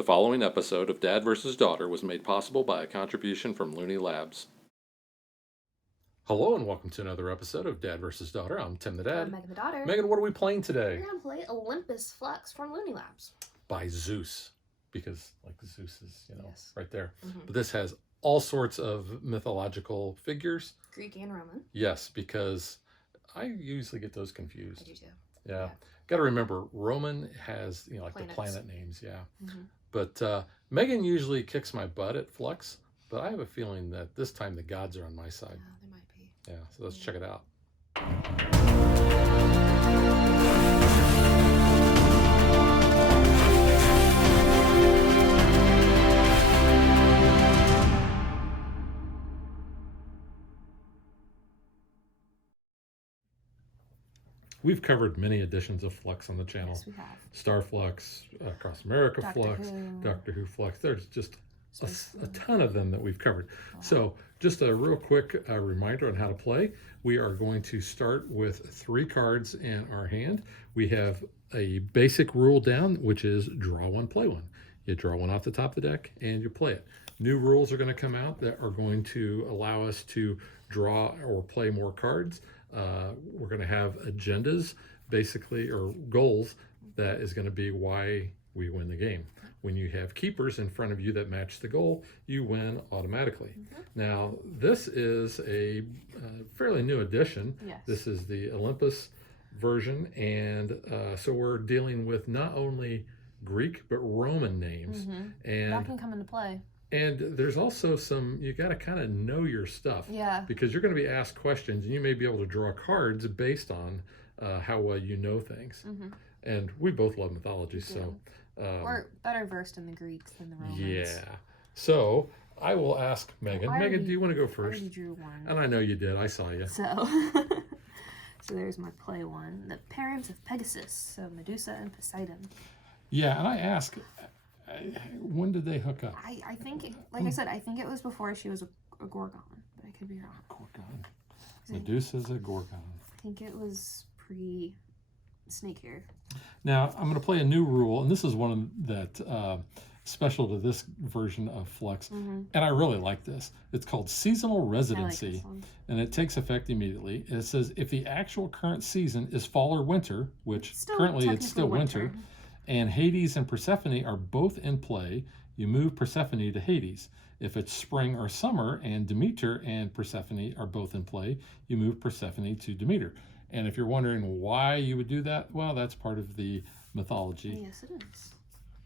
The following episode of Dad vs. Daughter was made possible by a contribution from Looney Labs. Hello and welcome to another episode of Dad vs. Daughter. I'm Tim the Dad. I'm Megan the Daughter. Megan, what are we playing today? We're going to play Olympus Fluxx from Looney Labs. By Zeus, because like Zeus is, Yes. right there. Mm-hmm. But this has all sorts of mythological figures. Greek and Roman. Yes, because I usually get those confused. I do too. Yeah. Got to remember, Roman has, like Planets. the planet names, yeah. Mm-hmm. But Megan usually kicks my butt at Flux, but I have a feeling that this time the gods are on my side. Yeah, there might be. Yeah, so let's check it out. We've covered many editions of Flux on the channel. Yes, we have. Star Flux, Across America Doctor Flux, Who. Doctor Who Flux. There's just a Space ton of them that we've covered. Wow. So just a real quick reminder on how to play. We are going to start with 3 cards in our hand. We have a basic rule down, which is draw one, play one. You draw one off the top of the deck and you play it. New rules are going to come out that are going to allow us to draw or play more cards. We're going to have agendas, basically, or goals, that is going to be why we win the game. When you have keepers in front of you that match the goal, you win automatically. Mm-hmm. Now, this is a fairly new edition. Yes. This is the Olympus version, and so we're dealing with not only Greek but Roman names. Mm-hmm. And that can come into play. And there's also you got to kind of know your stuff. Yeah. Because you're going to be asked questions, and you may be able to draw cards based on how well you know things. Mm-hmm. And we both love mythology, so. We're better versed in the Greeks than the Romans. Yeah. So I will ask Megan. Megan, do you want to go first? I already drew one. And I know you did. I saw you. So, so there's my play one. The parents of Pegasus, so Medusa and Poseidon. Yeah, and I ask, when did they hook up? I think, like I said, I think it was before she was a Gorgon, but I could be wrong. Gorgon. Medusa's a Gorgon. I think it was pre-snake hair. Now, I'm going to play a new rule, and this is one that special to this version of Flux, Mm-hmm. and I really like this. It's called Seasonal Residency, I like this one. and it takes effect immediately. It says, if the actual current season is fall or winter, which currently it's still winter, and Hades and Persephone are both in play, you move Persephone to Hades. If it's spring or summer and Demeter and Persephone are both in play, you move Persephone to Demeter. And if you're wondering why you would do that, well, that's part of the mythology. Yes, it is.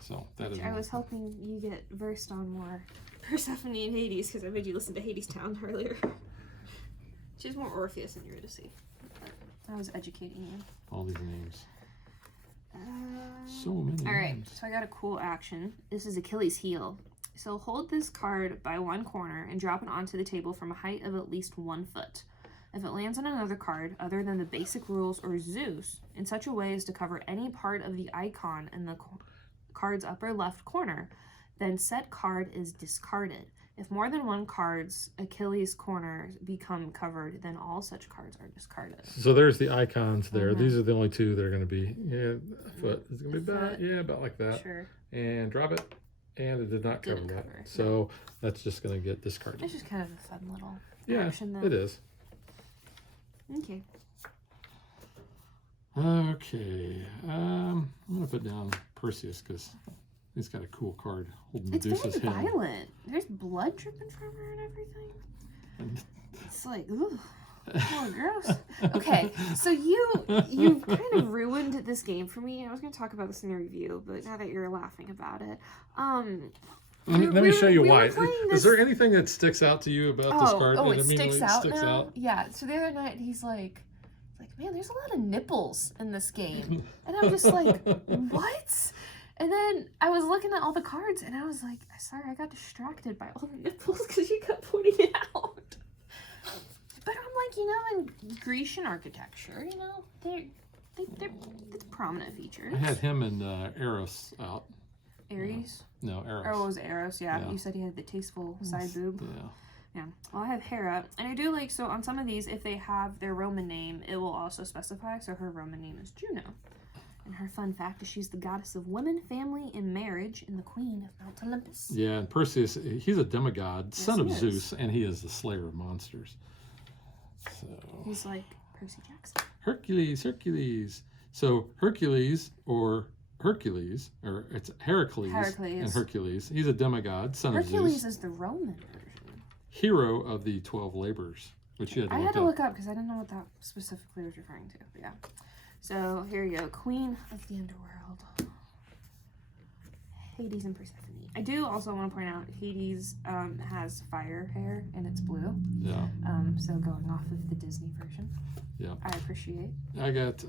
So that is. I was hoping you get versed on more Persephone and Hades because I made you listen to Hades Town earlier. She's more Orpheus and Eurydice. I was educating you. All these names. So many. All right, names. so I got a cool action. This is Achilles' heel. So hold this card by one corner and drop it onto the table from a height of at least 1 foot. If it lands on another card other than the basic rules or Zeus in such a way as to cover any part of the icon in the card's upper left corner, then said card is discarded. If more than one card's Achilles corners become covered, then all such cards are discarded. So there's the icons there. Mm-hmm. These are the only 2 that are going to be, a foot. It's going to be about like that. Sure. And drop it. And it did not cover that. So that's just going to get discarded. It's just kind of a fun little action Yeah, though. it is. Okay. Okay. I'm going to put down Perseus because he's got a cool card holding It's Medusa's very head. violent. There's blood dripping from her and everything. It's like, ooh, oh, gross. Okay, so you kind of ruined this game for me. I was going to talk about this in the review, but now that you're laughing about it, let me show you why. Is there anything that sticks out to you about this card? Oh, that it sticks out now? Out? Yeah, so the other night he's like, man, there's a lot of nipples in this game. And I'm just like, what? And then I was looking at all the cards and I was like, sorry, I got distracted by all the nipples because you kept pointing it out. But I'm like, in Grecian architecture, it's prominent features. I had him and Eros out. Ares? No, Eros. Oh, it was Eros, yeah. You said he had the tasteful side boob. Yeah. Yeah. Well, I have Hera. And I do like, so on some of these, if they have their Roman name, it will also specify. So her Roman name is Juno. And her fun fact is she's the goddess of women, family, and marriage, and the queen of Mount Olympus. Yeah, and Perseus, he's a demigod, Yes, son of he is. Zeus, and he is the slayer of monsters. So He's like Percy Jackson. Hercules. So Hercules, or it's Heracles, and Hercules. He's a demigod, son of Zeus. Hercules is the Roman version. Hero of the 12 labors, which you had to I look had to up. look up because I didn't know what that specifically was referring to. But yeah. So here you go. Queen of the underworld. Hades and Persephone. I do also want to point out Hades has fire hair and it's blue. Yeah. So going off of the Disney version. Yeah. I appreciate. I got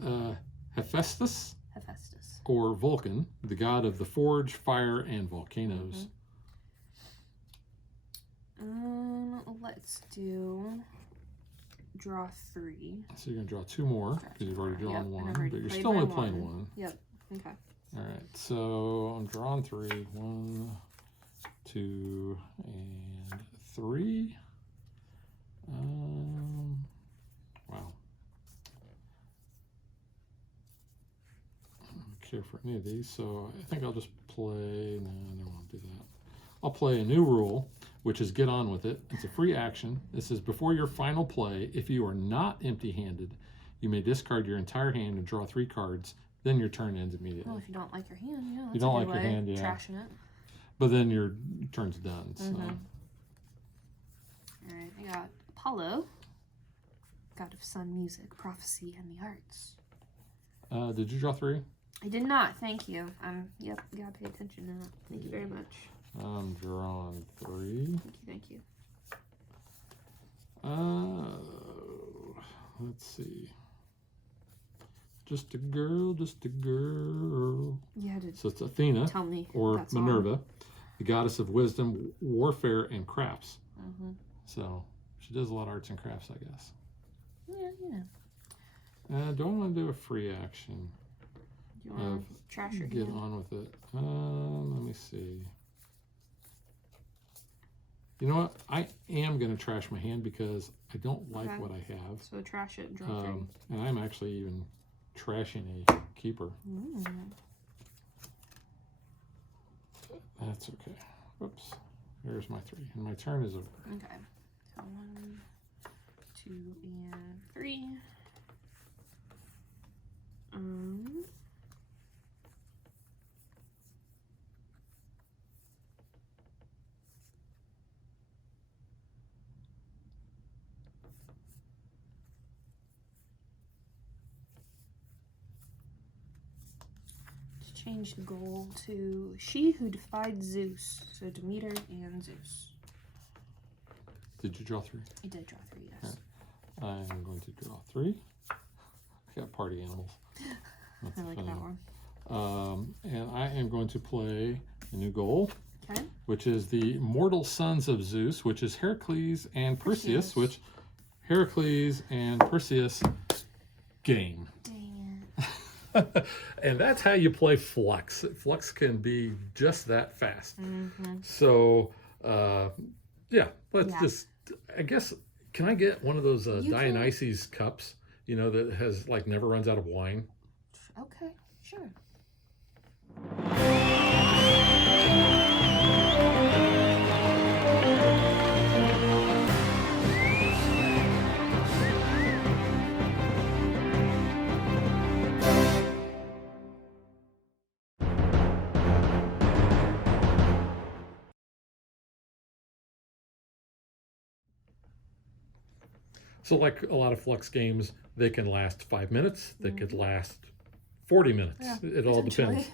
Hephaestus, Hephaestus. or Vulcan, the god of the forge, fire, and volcanoes. Let's do draw 3. So you're going to draw 2 more, because you've already drawn Yep, and 1, I've already but you're played still my only playing 1. Yep. Okay. All right, so I'm drawing 3. 1, 2, and 3. Wow. I don't care for any of these, so I think I'll just play. No, I don't want to do that. I'll play a new rule, which is get on with it. It's a free action. This is before your final play. If you are not empty-handed, you may discard your entire hand and draw 3 cards. Then your turn ends immediately. Well, if you don't like your hand, yeah, that's you don't a like good your way. hand, yeah. Trashing it. But then your turn's done. So. All right, I got Apollo, god of sun, music, prophecy, and the arts. Did you draw 3? I did not. Thank you. Yep, you gotta pay attention now. Thank you very much. I'm drawing 3. Thank you. Let's see. Just a girl, just a girl. You had to So it's Athena, tell me. or that song. Minerva, the goddess of wisdom, warfare, and crafts. So she does a lot of arts and crafts, I guess. Yeah, you know. Do I want to do a free action? Do you want to trash your Get hand? on with it. Let me see. You know what? I am going to trash my hand because I don't like what I have. So trash it and draw 3. And I'm actually even trashing a keeper. That's okay. Whoops. There's my 3. And my turn is over. Okay. So 1, 2, and 3. Change the goal to she who defied Zeus. So Demeter and Zeus. Did you draw 3? I did draw 3, yes. Right. I'm going to draw 3. I got party animals. That's I like fun. that one. And I am going to play a new goal, Okay. which is the mortal sons of Zeus, which is Heracles and Perseus, which Heracles and Perseus game. Dang And that's how you play Flux. Flux can be just that fast. So, yeah, let's just, I guess, can I get one of those Dionysus cups, you know, that has, like, never runs out of wine? Okay, sure. So like a lot of Flux games, they can last 5 minutes. They could last 40 minutes. Yeah, it all depends.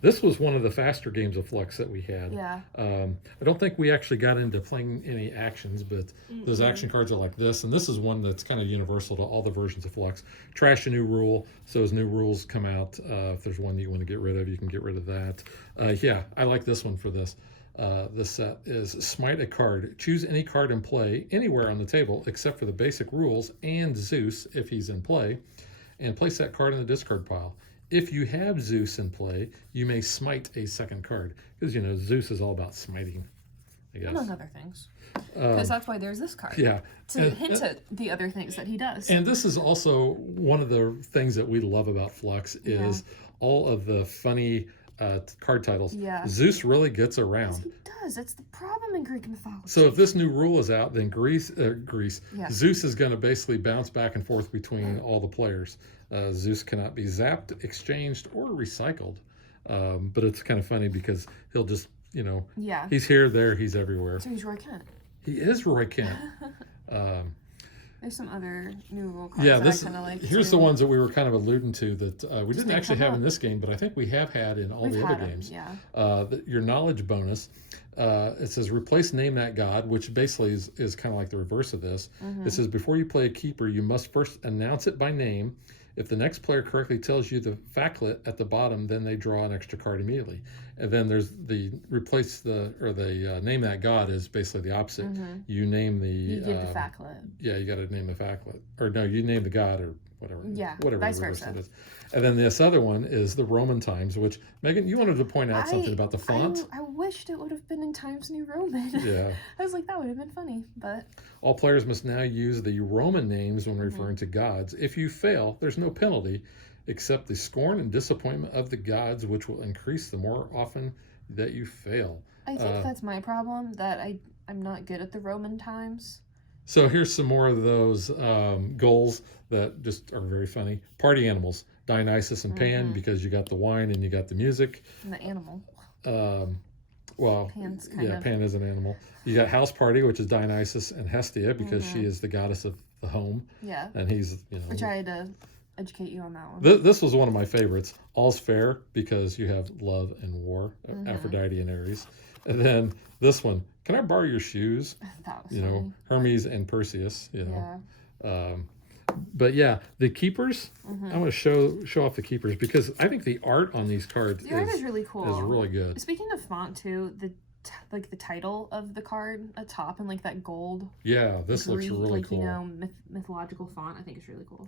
This was one of the faster games of Flux that we had. Yeah. I don't think we actually got into playing any actions, but those action cards are like this. And this is one that's kind of universal to all the versions of Flux. Trash a new rule. So as new rules come out, if there's one that you want to get rid of, you can get rid of that. Yeah, I like this one for this. This set is smite a card. Choose any card in play anywhere on the table except for the basic rules and Zeus if he's in play, and place that card in the discard pile. If you have Zeus in play, you may smite a second card, because, you know, Zeus is all about smiting. I guess. Among other things. Because that's why there's this card. Yeah. To hint at the other things that he does. And this is also one of the things that we love about Flux is all of the funny card titles. Yeah. Zeus really gets around. He does. That's the problem in Greek mythology. So if this new rule is out, then Yeah. Zeus is going to basically bounce back and forth between all the players. Zeus cannot be zapped, exchanged, or recycled. But it's kind of funny because he'll just, Yeah. he's here, there, he's everywhere. So he's Roy Kent. He is Roy Kent. There's some other new rule cards Yeah, that I kind of like. here's too. the ones that we were kind of alluding to that we didn't didn't actually come have up. in this game, but I think we have had in all We've the other had 'em, games. yeah. Your knowledge bonus, it says replace name that god, which basically is kind of like the reverse of this. Mm-hmm. It says before you play a keeper, you must first announce it by name. If the next player correctly tells you the factlet at the bottom, then they draw an extra card immediately. And then there's the replace the name that god is basically the opposite. You name the You give the factlet. yeah, you got to name the factlet, or no, you name the god or whatever. Yeah, whatever vice the reverse versa. it is. And then this other one is the Roman times, which Megan, you wanted to point out something about the font. I wished it would have been in Times New Roman. Yeah. I was like, that would have been funny, but All players must now use the Roman names when referring to gods. If you fail, there's no penalty, except the scorn and disappointment of the gods, which will increase the more often that you fail. I think that's my problem, that I'm not good at the Roman times. So here's some more of those goals that just are very funny. Party animals, Dionysus and Pan, because you got the wine and you got the music. And the animal. Well, Pan's kind of. Pan is an animal. You got house party, which is Dionysus and Hestia, because she is the goddess of the home, Yeah. and he's I tried to educate you on that one. This was one of my favorites. All's fair, because you have love and war, Aphrodite and Ares. And then this one, can I borrow your shoes? That was funny. Hermes and Perseus. Yeah. But yeah, the keepers. I want to show off the keepers because I think the art on these cards The art is really cool. is really good. Speaking of font too, the title of the card atop and like that gold. Yeah, this looks Greek, really like, cool. Mythological font. I think it's really cool.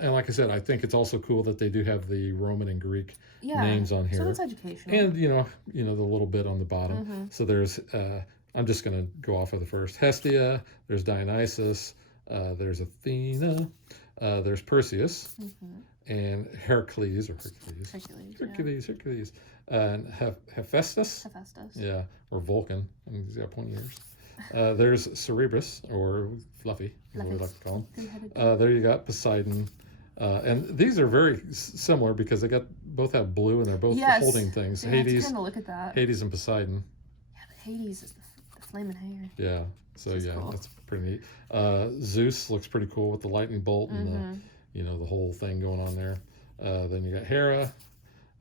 And like I said, I think it's also cool that they do have the Roman and Greek names on here. So it's educational. And the little bit on the bottom. So there's I'm just gonna go off of the first. Hestia, there's Dionysus, there's Athena, there's Perseus, and Hercules, and Hephaestus. Yeah, or Vulcan. I mean, he's got pointy ears. There's Cerberus, or Fluffy, as we like to call him. There you got Poseidon. And these are very similar because they both have blue and they're both holding things. Yeah, Hades, kind of look at that. Hades and Poseidon. Yeah, but Hades is the flaming hair. Yeah, so cool. that's pretty neat. Zeus looks pretty cool with the lightning bolt and the whole thing going on there. Then you got Hera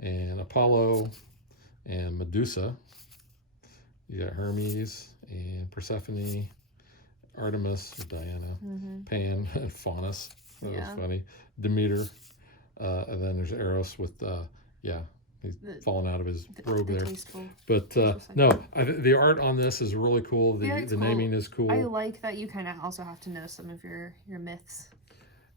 and Apollo and Medusa. You got Hermes and Persephone, Artemis, Diana, Pan, and Faunus. That was funny. Demeter, and then there's Eros with he's falling out of his robe there. Tasteful. But the art on this is really cool. The cool. naming is cool. I like that you kind of also have to know some of your myths.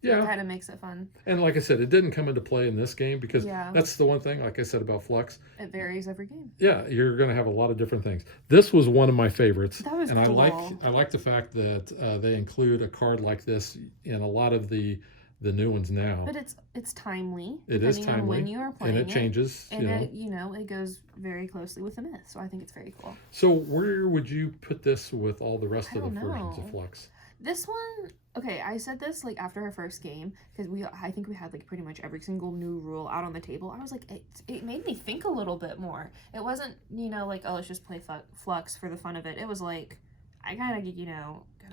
Yeah, it kind of makes it fun. And like I said, it didn't come into play in this game because Yeah. that's the one thing, like I said about Flux. It varies every game. Yeah, you're going to have a lot of different things. This was one of my favorites. That was and cool. I like the fact that they include a card like this in a lot of the new ones now. But it's timely. It is depending on timely, when you are playing and it changes. And it goes very closely with the myth, so I think it's very cool. So where would you put this with all the rest of the don't versions know. of Flux? This one, okay, I said this like after our first game because I think we had like pretty much every single new rule out on the table. I was like, it made me think a little bit more. It wasn't like, oh, let's just play Flux for the fun of it. It was like I gotta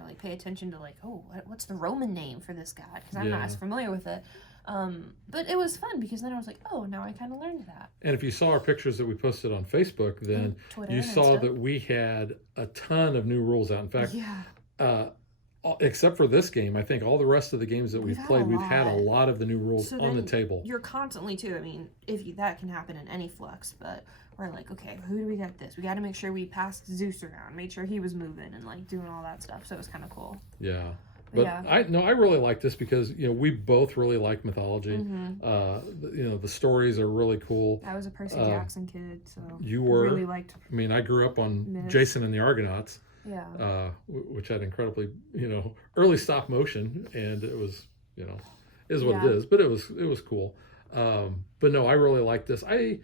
like pay attention to like, oh, what's the Roman name for this god, because I'm not as familiar with it. But it was fun because then I was like, oh, now I kind of learned that. And if you saw our pictures that we posted on Facebook, then you saw that we had a ton of new rules out. In fact, except for this game, I think all the rest of the games that we've played, we've had a lot of the new rules on the table. You're constantly too. I mean, that can happen in any Flux, but we're like, okay, who do we got this? We got to make sure we passed Zeus around, made sure he was moving and like doing all that stuff. So it was kind of cool. Yeah. But Yeah. I really like this because we both really like mythology. The stories are really cool. I was a Percy Jackson kid, so You were. really liked. I mean, I grew up on Myths. Jason and the Argonauts. Yeah. Which had incredibly, early stop motion, and it was, is what Yeah. it is. But it was cool. But no, I really like this. I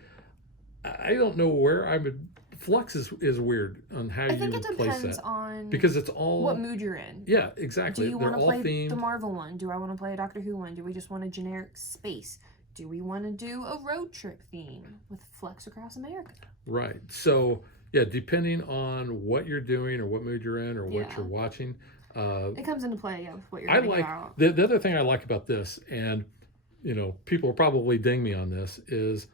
don't know where I would. Flux is weird on how I think you it would place depends that on because it's all what mood you're in. Yeah, exactly. Do you They're want to all play themed. the Marvel one? Do I want to play a Doctor Who one? Do we just want a generic space? Do we want to do a road trip theme with Flux across America? Right. So yeah, depending on what you're doing or what mood you're in or what Yeah. you're watching, It comes into play of what you're I gonna like get out. the other thing I like about this, and people will probably ding me on this, is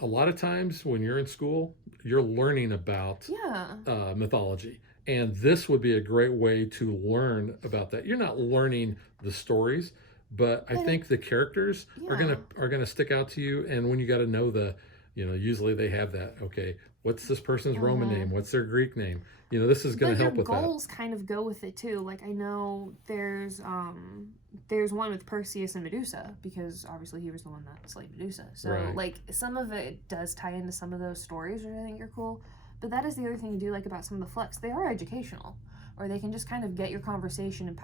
a lot of times when you're in school, you're learning about Yeah. mythology, and this would be a great way to learn about that. You're not learning the stories, but I think the characters are gonna stick out to you, and when you got to know usually they have that. Okay, what's this person's Roman name? What's their Greek name? This is going to help with that. But your goals kind of go with it too. Like I know there's one with Perseus and Medusa because obviously he was the one that slayed Medusa. So Right. like some of it does tie into some of those stories, which I think are cool. But that is the other thing to do like about some of the Flux. They are educational, or they can just kind of get your conversation and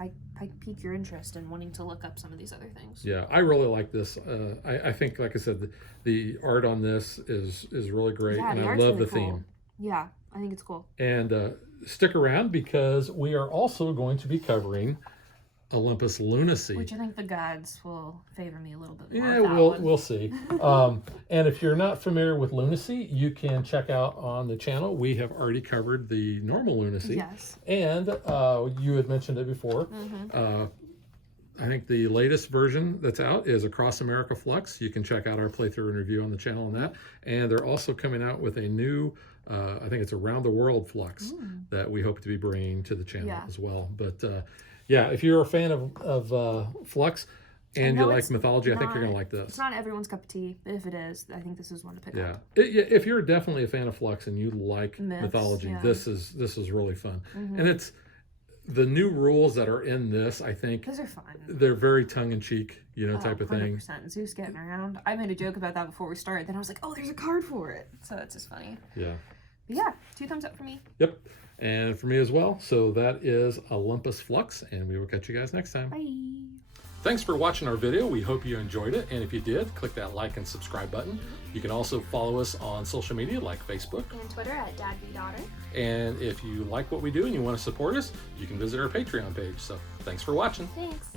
pique your interest in wanting to look up some of these other things. Yeah, I really like this. I think, like I said, the art on this is really great, Yeah, and the I art's love really the cool. theme. Yeah, I think it's cool. And stick around because we are also going to be covering Olympus Lunacy. Which I think the gods will favor me a little bit more. Yeah, with that one. we'll see. And if you're not familiar with Lunacy, you can check out on the channel. We have already covered the normal Lunacy. Yes. And you had mentioned it before. I think the latest version that's out is Across America Flux. You can check out our playthrough and review on the channel on that. And they're also coming out with a new, I think it's Around the World Flux that we hope to be bringing to the channel as well. But yeah, if you're a fan of Flux and you like mythology, I think you're going to like this. It's not everyone's cup of tea, but if it is, I think this is one to pick Yeah, up. if you're definitely a fan of Flux and you like Myths, mythology, yeah. this is really fun. And it's the new rules that are in this. I think Those are fun. they're very tongue-in-cheek, type of thing. 100%. Zeus getting around. I made a joke about that before we started. Then I was like, oh, there's a card for it. So it's just funny. Yeah. But yeah, 2 thumbs up for me. Yep. And for me as well. So that is Olympus Flux, and we will catch you guys next time. Bye. Thanks for watching our video. We hope you enjoyed it. And if you did, click that like and subscribe button. You can also follow us on social media like Facebook. And Twitter at DadBeDaughter. And if you like what we do and you want to support us, you can visit our Patreon page. So thanks for watching. Thanks.